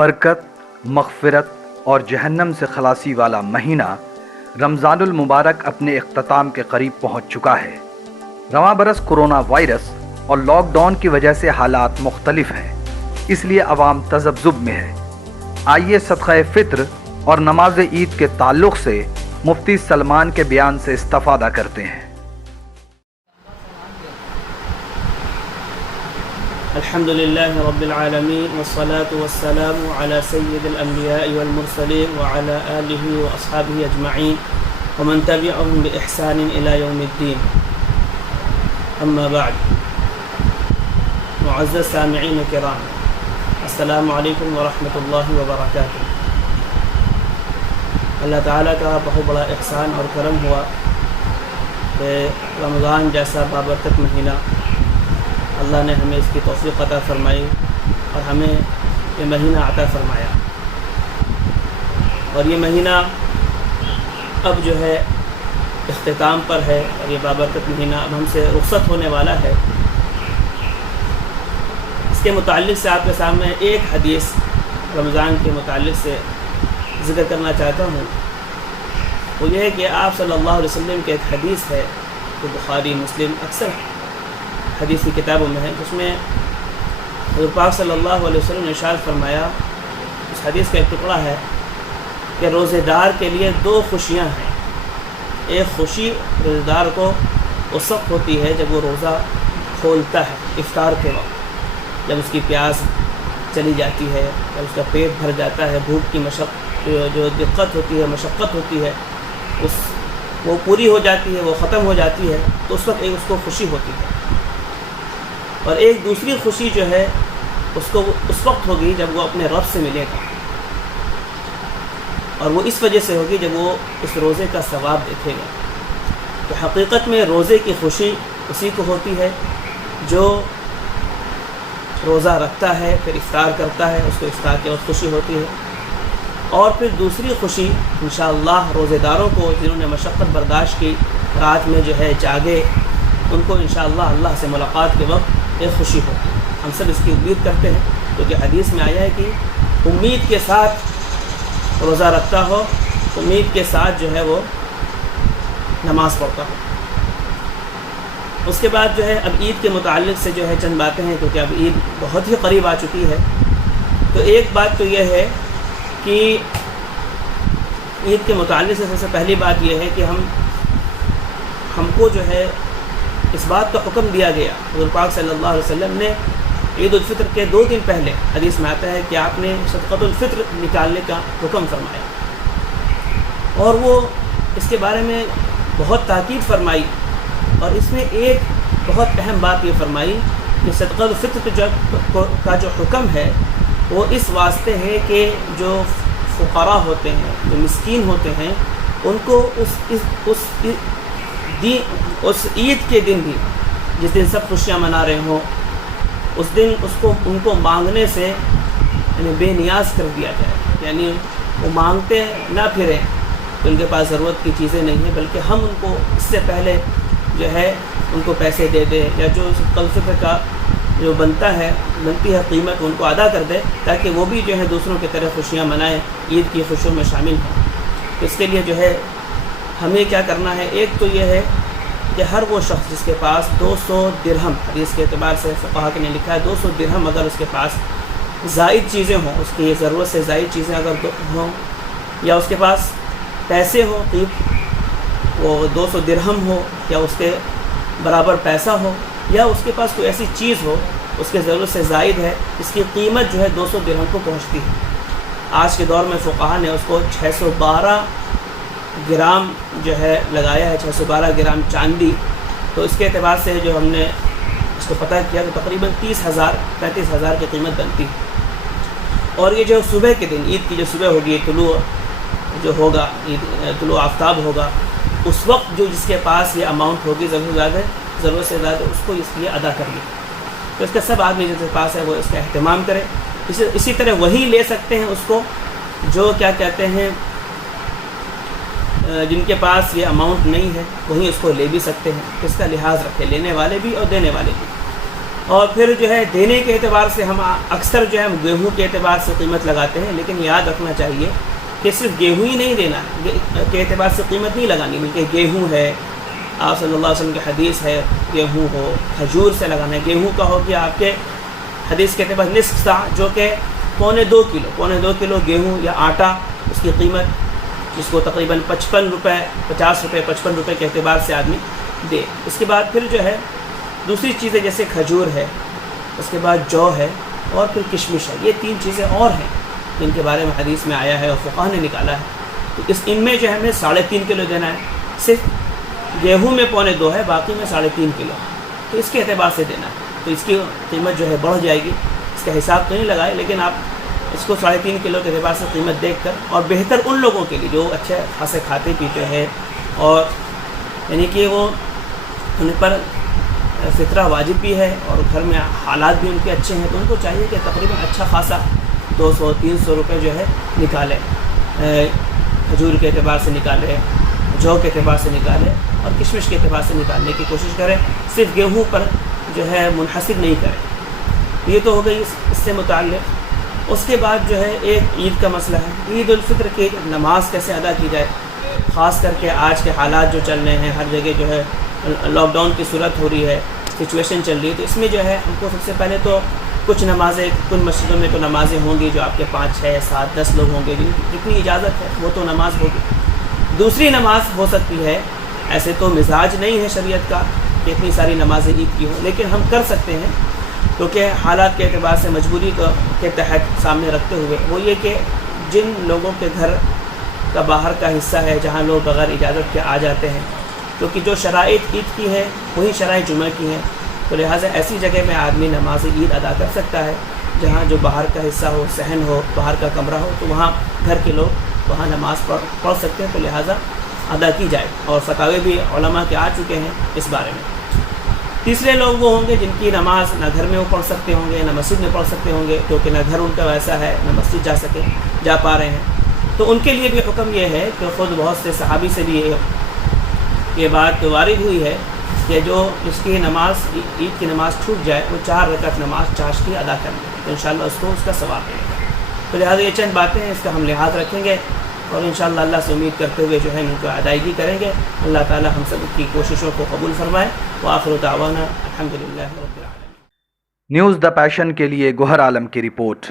برکت، مغفرت اور جہنم سے خلاصی والا مہینہ رمضان المبارک اپنے اختتام کے قریب پہنچ چکا ہے۔ رواں برس کورونا وائرس اور لاک ڈاؤن کی وجہ سے حالات مختلف ہیں، اس لیے عوام تذبذب میں ہے۔ آئیے صدقہ فطر اور نماز عید کے تعلق سے مفتی سلمان کے بیان سے استفادہ کرتے ہیں۔ الحمدللہ رب العالمین والصلاة والسلام علی سید الانبیاء والمرسلین وعلی آلہ واصحابہ اجمعین ومن تبعهم بإحسان الى یوم الدین، اما بعد۔ معزز سامعین کرام، السلام علیکم ورحمۃ اللہ وبرکاتہ۔ اللہ تعالیٰ کا بہت بڑا احسان اور کرم ہوا کہ رمضان جیسا بابرکت مہینہ اللہ نے ہمیں اس کی توفیق عطا فرمائی اور ہمیں یہ مہینہ عطا فرمایا، اور یہ مہینہ اب جو ہے اختتام پر ہے، اور یہ بابرکت مہینہ اب ہم سے رخصت ہونے والا ہے۔ اس کے متعلق سے آپ کے سامنے ایک حدیث رمضان کے متعلق سے ذکر کرنا چاہتا ہوں۔ وہ یہ ہے کہ آپ صلی اللہ علیہ وسلم کی ایک حدیث ہے جو بخاری مسلم اکثر حدیث کی کتابوں میں ہے، جس میں حضور پاک صلی اللہ علیہ وسلم نے ارشاد فرمایا، اس حدیث کا ایک ٹکڑا ہے کہ روزے دار کے لیے دو خوشیاں ہیں۔ ایک خوشی روزے دار کو اس وقت ہوتی ہے جب وہ روزہ کھولتا ہے، افطار کے وقت، جب اس کی پیاس چلی جاتی ہے، جب اس کا پیٹ بھر جاتا ہے، بھوک کی جو دقت ہوتی ہے، مشقت ہوتی ہے، وہ پوری ہو جاتی ہے، وہ ختم ہو جاتی ہے، تو اس وقت اس کو خوشی ہوتی ہے۔ اور ایک دوسری خوشی جو ہے اس کو اس وقت ہوگی جب وہ اپنے رب سے ملے گا، اور وہ اس وجہ سے ہوگی جب وہ اس روزے کا ثواب دیکھے گا۔ تو حقیقت میں روزے کی خوشی اسی کو ہوتی ہے جو روزہ رکھتا ہے، پھر افطار کرتا ہے، اس کو افطار کے وقت خوشی ہوتی ہے۔ اور پھر دوسری خوشی انشاءاللہ روزے داروں کو جنہوں نے مشقت برداشت کی، رات میں جو ہے جاگے، ان کو انشاءاللہ اللہ سے ملاقات کے وقت ایک خوشی ہوتی ہے۔ ہم سب اس کی امید کرتے ہیں، کیونکہ حدیث میں آیا ہے کہ امید کے ساتھ روزہ رکھتا ہو، امید کے ساتھ جو ہے وہ نماز پڑھتا ہو۔ اس کے بعد جو ہے اب عید کے متعلق سے جو ہے چند باتیں ہیں، کیونکہ اب عید بہت ہی قریب آ چکی ہے۔ تو ایک بات تو یہ ہے کہ عید کے متعلق سے سب سے پہلی بات یہ ہے کہ ہم کو جو ہے اس بات کا حکم دیا گیا، حضور پاک صلی اللہ علیہ وسلم نے عید الفطر کے 2 دن پہلے حدیث میں آتا ہے کہ آپ نے صدقۃ الفطر نکالنے کا حکم فرمایا، اور وہ اس کے بارے میں بہت تاکید فرمائی، اور اس میں ایک بہت اہم بات یہ فرمائی کہ صدقۃ الفطر کا جو حکم ہے وہ اس واسطے ہے کہ جو فقراء ہوتے ہیں، جو مسکین ہوتے ہیں، ان کو اس عید کے دن بھی، جس دن سب خوشیاں منا رہے ہوں، اس دن ان کو مانگنے سے یعنی بے نیاز کر دیا جائے، یعنی وہ مانگتے نہ پھریں کہ ان کے پاس ضرورت کی چیزیں نہیں ہیں، بلکہ ہم ان کو اس سے پہلے جو ہے ان کو پیسے دے دیں، یا جو صدقۃ الفطر کا جو بنتی ہے قیمت ان کو ادا کر دے، تاکہ وہ بھی جو ہے دوسروں کی طرح خوشیاں منائیں، عید کی خوشیوں میں شامل ہوں۔ اس کے لیے جو ہے ہمیں کیا کرنا ہے، ایک تو یہ ہے کہ ہر وہ شخص جس کے پاس 200 درہم، حدیث کے اعتبار سے فقہا نے لکھا ہے 200 درہم اگر اس کے پاس زائد چیزیں ہوں، اس کی ضرورت سے زائد چیزیں اگر ہوں، یا اس کے پاس پیسے ہوں، وہ 200 درہم ہو یا اس کے برابر پیسہ ہو، یا اس کے پاس کوئی ایسی چیز ہو اس کے ضرورت سے زائد ہے، اس کی قیمت جو ہے 200 درہم کو پہنچتی ہے۔ آج کے دور میں فقہا نے اس کو 612 گرام جو ہے لگایا ہے، 612 گرام چاندی۔ تو اس کے اعتبار سے جو ہم نے اس کو پتہ کیا تو تقریباً 35,000 کی قیمت بنتی ہے۔ اور یہ جو صبح کے دن عید کی جو صبح ہوگی، طلوع جو ہوگا، طلوع آفتاب ہوگا، اس وقت جو جس کے پاس یہ اماؤنٹ ہوگی ضرورت سے زیادہ اس کو اس لیے ادا کر لیں۔ تو اس کا سب آدمی جس کے پاس ہے وہ اس کا اہتمام کرے۔ اسی طرح وہی لے سکتے ہیں اس کو جو کیا کہتے ہیں جن کے پاس یہ اماؤنٹ نہیں ہے، وہیں اس کو لے بھی سکتے ہیں۔ اس کا لحاظ رکھے لینے والے بھی اور دینے والے بھی۔ اور پھر جو ہے دینے کے اعتبار سے ہم اکثر جو ہے گیہوں کے اعتبار سے قیمت لگاتے ہیں، لیکن یاد رکھنا چاہیے کہ صرف گیہوں ہی نہیں دینا کے اعتبار سے قیمت نہیں لگانی، بلکہ گیہوں ہے، آپ صلی اللہ علیہ وسلم کی حدیث ہے گیہوں ہو، کھجور سے لگانا ہے، گیہوں کا ہو گیا آپ کے حدیث کے اعتبار نصف سا جو کہ پونے دو کلو گیہوں یا آٹا، اس کی قیمت جس کو تقریباً 55 روپے 50 روپے 55 روپے کے اعتبار سے آدمی دے۔ اس کے بعد پھر جو ہے دوسری چیزیں جیسے کھجور ہے، اس کے بعد جو ہے، اور پھر کشمش ہے، یہ 3 چیزیں اور ہیں جن کے بارے میں حدیث میں آیا ہے اور فقہاء نے نکالا ہے۔ تو ان میں جو ہے ہمیں 3.5 کلو دینا ہے، صرف گیہوں میں پونے 2 ہے، باقی میں 3.5 کلو، تو اس کے اعتبار سے دینا ہے، تو اس کی قیمت جو ہے بڑھ جائے گی۔ اس کا حساب تو نہیں لگائے، لیکن آپ اس کو 3.5 کلو کے اعتبار سے قیمت دیکھ کر، اور بہتر ان لوگوں کے لیے جو اچھے خاصے کھاتے پیتے ہیں اور یعنی کہ وہ ان پر فطرہ واجب بھی ہے اور گھر میں حالات بھی ان کے اچھے ہیں، تو ان کو چاہیے کہ تقریباً اچھا خاصا 200-300 روپے جو ہے نکالے، کھجور کے اعتبار سے نکالے، جو کے اعتبار سے نکالے اور کشمش کے اعتبار سے نکالنے کی کوشش کریں، صرف گیہوں پر جو ہے منحصر نہیں کریں۔ یہ تو ہو گئی اس سے متعلق۔ اس کے بعد جو ہے ایک عید کا مسئلہ ہے، عید الفطر کی نماز کیسے ادا کی جائے، خاص کر کے آج کے حالات جو چل رہے ہیں، ہر جگہ جو ہے لاک ڈاؤن کی صورت ہو رہی ہے، سچویشن چل رہی ہے، تو اس میں جو ہے ہم کو سب سے پہلے تو کچھ نمازیں، کچھ مسجدوں میں تو نمازیں ہوں گی جو آپ کے 5 6 7 10 لوگ ہوں گے، جتنی اجازت ہے وہ تو نماز ہوگی۔ دوسری نماز ہو سکتی ہے، ایسے تو مزاج نہیں ہے شریعت کا کہ اتنی ساری نمازیں عید کی ہوں، لیکن ہم کر سکتے ہیں کیونکہ حالات کے اعتبار سے مجبوری کے تحت سامنے رکھتے ہوئے، وہ یہ کہ جن لوگوں کے گھر کا باہر کا حصہ ہے جہاں لوگ بغیر اجازت کے آ جاتے ہیں، کیونکہ جو شرائط عید کی ہے وہی شرائط جمعہ کی ہیں، تو لہٰذا ایسی جگہ میں آدمی نماز عید ادا کر سکتا ہے جہاں جو باہر کا حصہ ہو، صحن ہو، باہر کا کمرہ ہو، تو وہاں گھر کے لوگ وہاں نماز پڑھ سکتے ہیں، تو لہٰذا ادا کی جائے، اور فتاوے بھی علماء کے آ چکے ہیں اس بارے میں۔ تیسرے لوگ وہ ہوں گے جن کی نماز نہ گھر میں وہ پڑھ سکتے ہوں گے، نہ مسجد میں پڑھ سکتے ہوں گے، کیونکہ نہ گھر ان کا ویسا ہے، نہ مسجد جا پا رہے ہیں، تو ان کے لیے بھی حکم یہ ہے کہ خود بہت سے صحابی سے بھی یہ بات وارد ہوئی ہے کہ جو جس کی نماز عید کی نماز چھوٹ جائے وہ 4 رکعت نماز چاشتی ادا کر لے، تو انشاءاللہ اس کو اس کا ثواب ملے گا۔ تو لہٰذا یہ چند باتیں ہیں، اس کا ہم لحاظ رکھیں گے اور انشاءاللہ اللہ سے امید کرتے ہوئے جو ہے ان کو ادائیگی کریں گے۔ اللہ تعالی ہم سب کی کوششوں کو قبول فرمائے۔ وآخر دعوانا الحمدللہ رب العالمین۔ نیوز دا پیشن کے لیے گوہر عالم کی رپورٹ۔